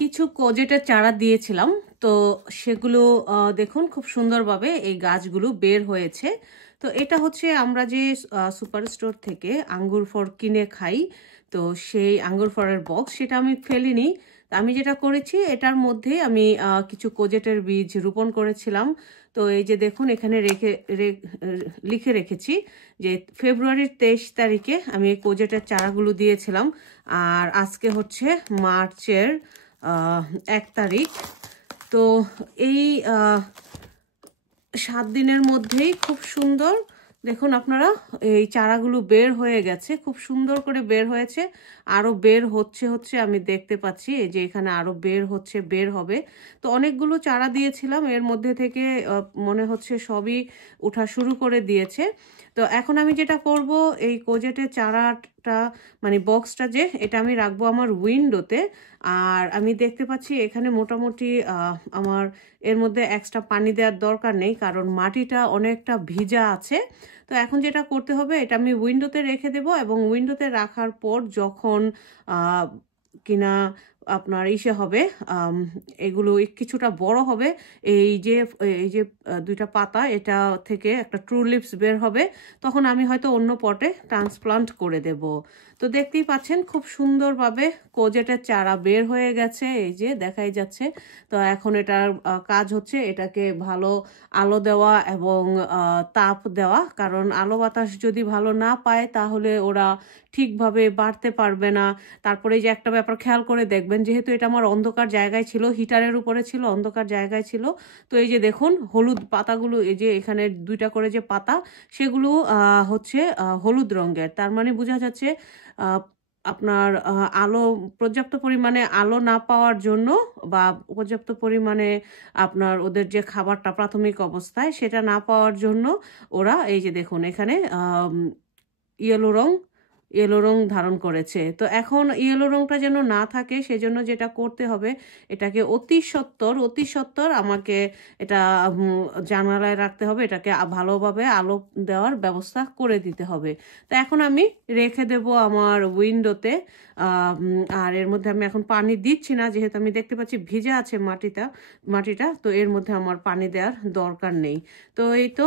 কিছু কোজেটের চারা দিয়েছিলাম, তো সেগুলো দেখুন খুব সুন্দরভাবে এই গাছগুলো বের হয়েছে। তো এটা হচ্ছে আমরা যে সুপার স্টোর থেকে আঙ্গুর ফল কিনে খাই, তো সেই আঙ্গুর ফলের বক্স, সেটা আমি ফেলিনি। আমি যেটা করেছি, এটার মধ্যে আমি কিছু কোজেটের বীজ রোপণ করেছিলাম। তো এই যে দেখুন এখানে লিখে রেখেছি যে ফেব্রুয়ারির 23 তারিখে আমি এই কোজেটের চারাগুলো দিয়েছিলাম। আর আজকে হচ্ছে মার্চের 1 তারিখ। তো এই 7 দিনের মধ্যেই খুব সুন্দর দেখুন আপনারা এই চারাগুলো বের হয়ে গেছে, খুব সুন্দর করে বের হয়েছে। আরো বের হচ্ছে আমি দেখতে পাচ্ছি, এই যে এখানে আরো বের হবে। তো অনেকগুলো চারা দিয়েছিলাম, এর মধ্যে থেকে মনে হচ্ছে সবই ওঠা শুরু করে দিয়েছে। তো এখন আমি যেটা করব, এই কোজেটের চারাটা মানে বক্সটা যে এটা আমি রাখবো আমার উইন্ডোতে। আর আমি দেখতে পাচ্ছি এখানে মোটামুটি আমার এর মধ্যে এক্সট্রা পানি দেওয়ার দরকার নেই, কারণ মাটিটা অনেকটা ভিজা আছে। তো এখন যেটা করতে হবে, এটা আমি উইন্ডোতে রেখে দেব, এবং উইন্ডোতে রাখার পর যখন কিনা আপনার ইসে হবে, এগুলো কিছুটা বড় হবে, এই যে দুইটা পাতা, এটা থেকে একটা ট্রু লিভস বের হবে, তখন আমি হয়তো অন্য পটে ট্রান্সপ্লান্ট করে দেব। তো দেখতেই পাচ্ছেন খুব সুন্দরভাবে কোজেটের চারা বের হয়ে গেছে, এই যে দেখাই যাচ্ছে। তো এখন এটার কাজ হচ্ছে এটাকে ভালো আলো দেওয়া এবং তাপ দেওয়া, কারণ আলো বাতাস যদি ভালো না পায় তাহলে ওরা ঠিকভাবে বাড়তে পারবে না। তারপরে যে একটা ব্যাপার খেয়াল করে দেখবেন, যেহেতু এটা আমার অন্ধকার জায়গায় ছিল, হিটারের উপরে ছিল, অন্ধকার জায়গায় ছিল, তো এই যে দেখুন হলুদ পাতাগুলো, এই যে এখানে 2টা করে যে পাতা, সেগুলো হচ্ছে হলুদ রঙের। তার মানে বোঝা যাচ্ছে আপনার পর্যাপ্ত পরিমাণে আলো না পাওয়ার জন্য, বা পর্যাপ্ত পরিমাণে আপনার ওদের যে খাবারটা প্রাথমিক অবস্থায় সেটা না পাওয়ার জন্য ওরা, এই যে দেখুন এখানে ইয়েলো রং ধারণ করেছে। তো এখন ইয়েলো রংটা যেন না থাকে, সেজন্য যেটা করতে হবে, এটাকে অতি সত্বর আমাকে এটা জানালায় রাখতে হবে, এটাকে ভালোভাবে আলো দেওয়ার ব্যবস্থা করে দিতে হবে। তো এখন আমি রেখে দেব আমার উইন্ডোতে। আর এর মধ্যে আমি এখন পানি দিচ্ছি না, যেহেতু আমি দেখতে পাচ্ছি ভিজে আছে মাটিটা, তো এর মধ্যে আমার পানি দেওয়ার দরকার নেই। তো এই তো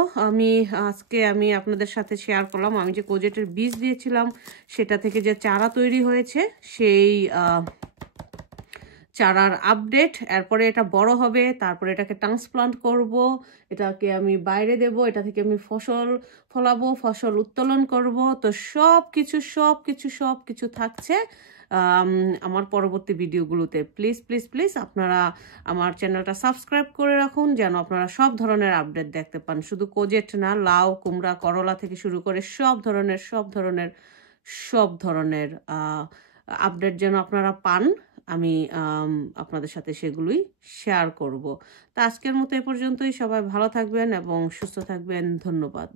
আজকে আমি আপনাদের সাথে শেয়ার করলাম আমি যে কোজেটের বীজ দিয়েছিলাম সেটা থেকে যে চারা তৈরি হয়েছে, সেই চারার আপডেট। এরপরে এটা বড় হবে, তারপরে এটাকে ট্রান্সপ্লান্ট করব, এটাকে আমি বাইরে দেব, এটা থেকে আমি ফসল ফলাবো, ফসল উত্তোলন করব। তো সব কিছু থাকছে আমার পরবর্তী ভিডিওগুলোতে। প্লিজ আপনারা আমার চ্যানেলটা সাবস্ক্রাইব করে রাখুন, যেন আপনারা সব ধরনের আপডেট দেখতে পান। শুধু কোজেট না, লাউ, কুমড়া, করলা থেকে শুরু করে সব ধরনের আপডেট যেন আপনারা পান। আমি আপনাদের সাথে সেগুলোই শেয়ার করব। তো আজকের মতো এ পর্যন্তই। সবাই ভালো থাকবেন এবং সুস্থ থাকবেন। ধন্যবাদ।